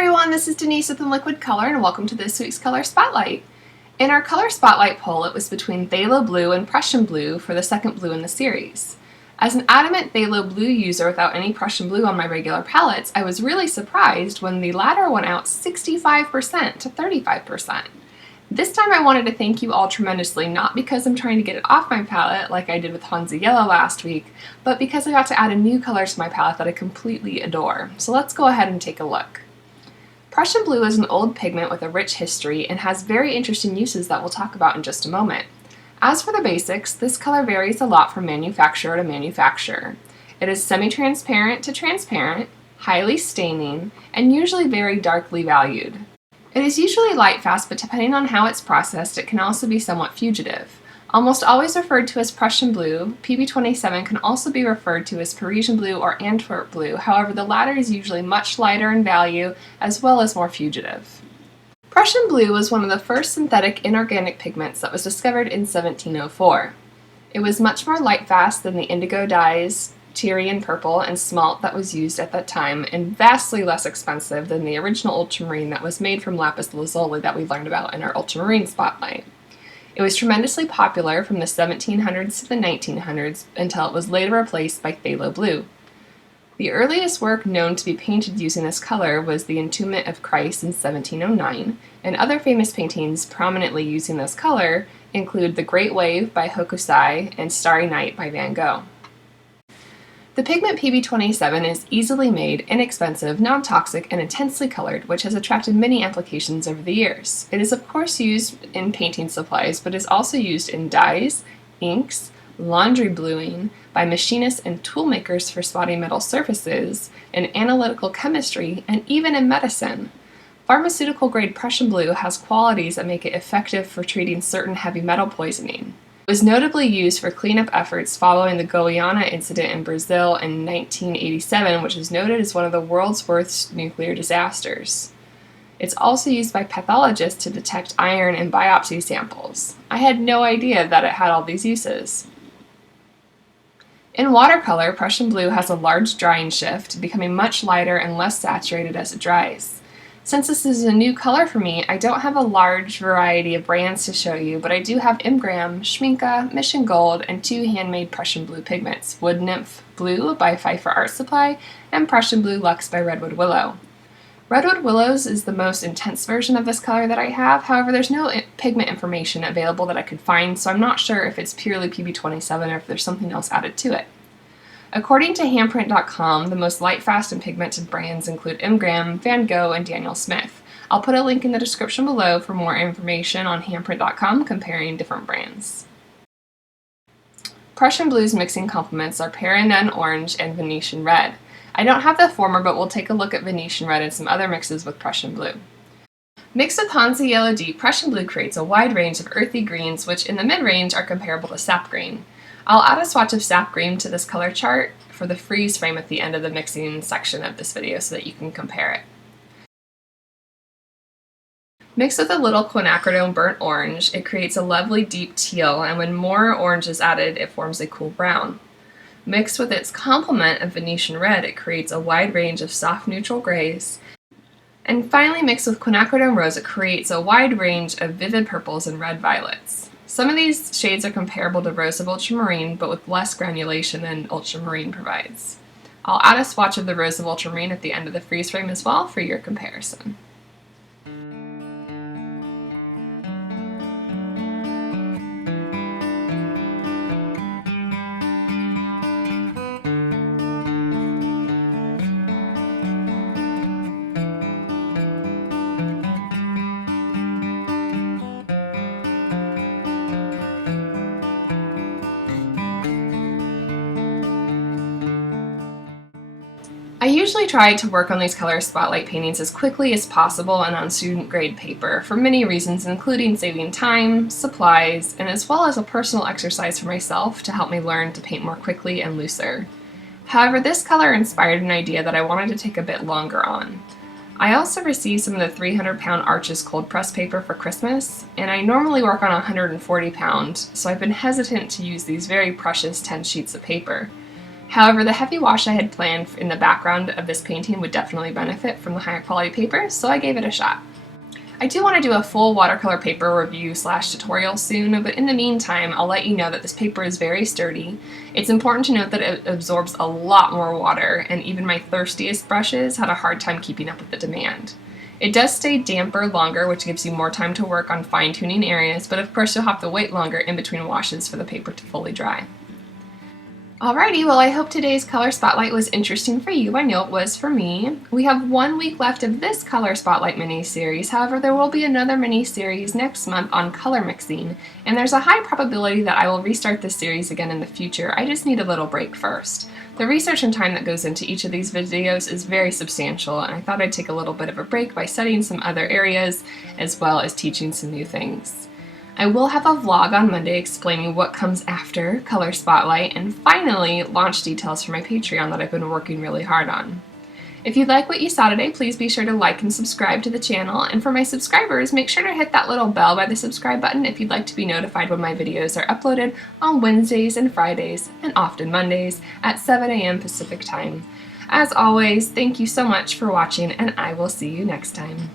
everyone, this is Denise with Liquid Color and welcome to this week's Color Spotlight. In our Color Spotlight poll, it was between Phthalo Blue and Prussian Blue for the second blue in the series. As an adamant Phthalo Blue user without any Prussian Blue on my regular palettes, I was really surprised when the latter went out 65% to 35%. This time I wanted to thank you all tremendously, not because I'm trying to get it off my palette like I did with HANSA Yellow last week, but because I got to add a new color to my palette that I completely adore. So let's go ahead and take a look. Prussian Blue is an old pigment with a rich history and has very interesting uses that we'll talk about in just a moment. As for the basics, this color varies a lot from manufacturer to manufacturer. It is semi-transparent to transparent, highly staining, and usually very darkly valued. It is usually light fast, but depending on how it's processed, it can also be somewhat fugitive. Almost always referred to as Prussian Blue, PB27 can also be referred to as Parisian Blue or Antwerp Blue, however the latter is usually much lighter in value as well as more fugitive. Prussian Blue was one of the first synthetic inorganic pigments that was discovered in 1704. It was much more light fast than the indigo dyes, Tyrian purple, and smalt that was used at that time, and vastly less expensive than the original ultramarine that was made from lapis lazuli that we learned about in our ultramarine spotlight. It was tremendously popular from the 1700s to the 1900s until it was later replaced by Phthalo Blue. The earliest work known to be painted using this color was the Entombment of Christ in 1709, and other famous paintings prominently using this color include The Great Wave by Hokusai and Starry Night by Van Gogh. The pigment PB27 is easily made, inexpensive, non-toxic, and intensely colored, which has attracted many applications over the years. It is of course used in painting supplies, but is also used in dyes, inks, laundry bluing, by machinists and tool makers for spotting metal surfaces, in analytical chemistry, and even in medicine. Pharmaceutical-grade Prussian Blue has qualities that make it effective for treating certain heavy metal poisoning. It was notably used for cleanup efforts following the GOUACHE incident in Brazil in 1987, which is noted as one of the world's worst nuclear disasters. It's also used by pathologists to detect iron in biopsy samples. I had no idea that it had all these uses. In watercolor, Prussian Blue has a large drying shift, becoming much lighter and less saturated as it dries. Since this is a new color for me, I don't have a large variety of brands to show you, but I do have Imgram, Schminke, Mission Gold, and two handmade Prussian Blue pigments, Wood Nymph Blue by Pfeiffer Art Supply and Prussian Blue Luxe by Redwood Willow. Redwood Willows is the most intense version of this color that I have, however there's no pigment information available that I could find, so I'm not sure if it's purely PB27 or if there's something else added to it. According to handprint.com, the most light, fast, and pigmented brands include Imgram, Van Gogh, and Daniel Smith. I'll put a link in the description below for more information on handprint.com comparing different brands. Prussian Blue's mixing complements are Paranun Orange and Venetian Red. I don't have the former, but we'll take a look at Venetian Red and some other mixes with Prussian Blue. Mixed with HANSA Yellow Deep, Prussian Blue creates a wide range of earthy greens, which in the mid-range are comparable to sap green. I'll add a swatch of sap green to this color chart for the freeze frame at the end of the mixing section of this video so that you can compare it. Mixed with a little quinacridone burnt orange, it creates a lovely deep teal, and when more orange is added, it forms a cool brown. Mixed with its complement of Venetian Red, it creates a wide range of soft neutral grays. And finally, mixed with quinacridone rose, it creates a wide range of vivid purples and red violets. Some of these shades are comparable to Rose of Ultramarine, but with less granulation than Ultramarine provides. I'll add a swatch of the Rose of Ultramarine at the end of the freeze frame as well for your comparison. I usually try to work on these color spotlight paintings as quickly as possible and on student grade paper for many reasons, including saving time, supplies, and as well as a personal exercise for myself to help me learn to paint more quickly and looser. However, this color inspired an idea that I wanted to take a bit longer on. I also received some of the 300-pound Arches cold press paper for Christmas, and I normally work on 140-pound, so I've been hesitant to use these very precious 10 sheets of paper. However, the heavy wash I had planned in the background of this painting would definitely benefit from the higher quality paper, so I gave it a shot. I do want to do a full watercolor paper review / tutorial soon, but in the meantime, I'll let you know that this paper is very sturdy. It's important to note that it absorbs a lot more water, and even my thirstiest brushes had a hard time keeping up with the demand. It does stay damper longer, which gives you more time to work on fine-tuning areas, but of course you'll have to wait longer in between washes for the paper to fully dry. Alrighty, well I hope today's Color Spotlight was interesting for you. I know it was for me. We have 1 week left of this Color Spotlight mini-series, however there will be another mini-series next month on color mixing, and there's a high probability that I will restart this series again in the future. I just need a little break first. The research and time that goes into each of these videos is very substantial, and I thought I'd take a little bit of a break by studying some other areas as well as teaching some new things. I will have a vlog on Monday explaining what comes after Color Spotlight, and finally launch details for my Patreon that I've been working really hard on. If you like what you saw today, please be sure to like and subscribe to the channel, and for my subscribers, make sure to hit that little bell by the subscribe button if you'd like to be notified when my videos are uploaded on Wednesdays and Fridays, and often Mondays at 7 a.m. Pacific Time. As always, thank you so much for watching, and I will see you next time.